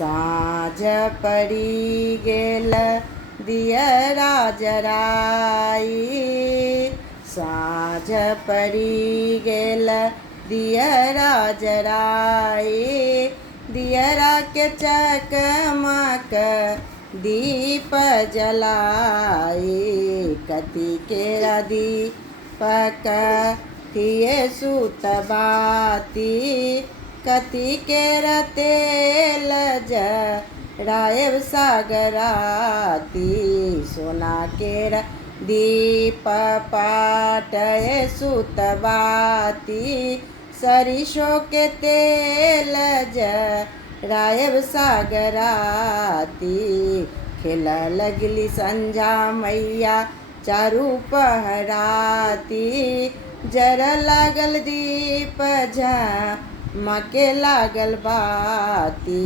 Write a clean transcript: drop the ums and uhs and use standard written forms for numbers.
साँझ पड़ी गेल दियरा जराई। साँझ पड़ी गेल दियरा जराई। दियरा के चकमक दीप जलाई। कथी केरा दीपक थिए सुतबाती। कथी केरा तेल जरायब सागराती। सोना केरा दीप पाटय सुतबाती। सरिसों के तेल जरायब सागराती। खेला लगली संझा मैया चारू पहराती। जरा लागल दीप झमके लागल बाती।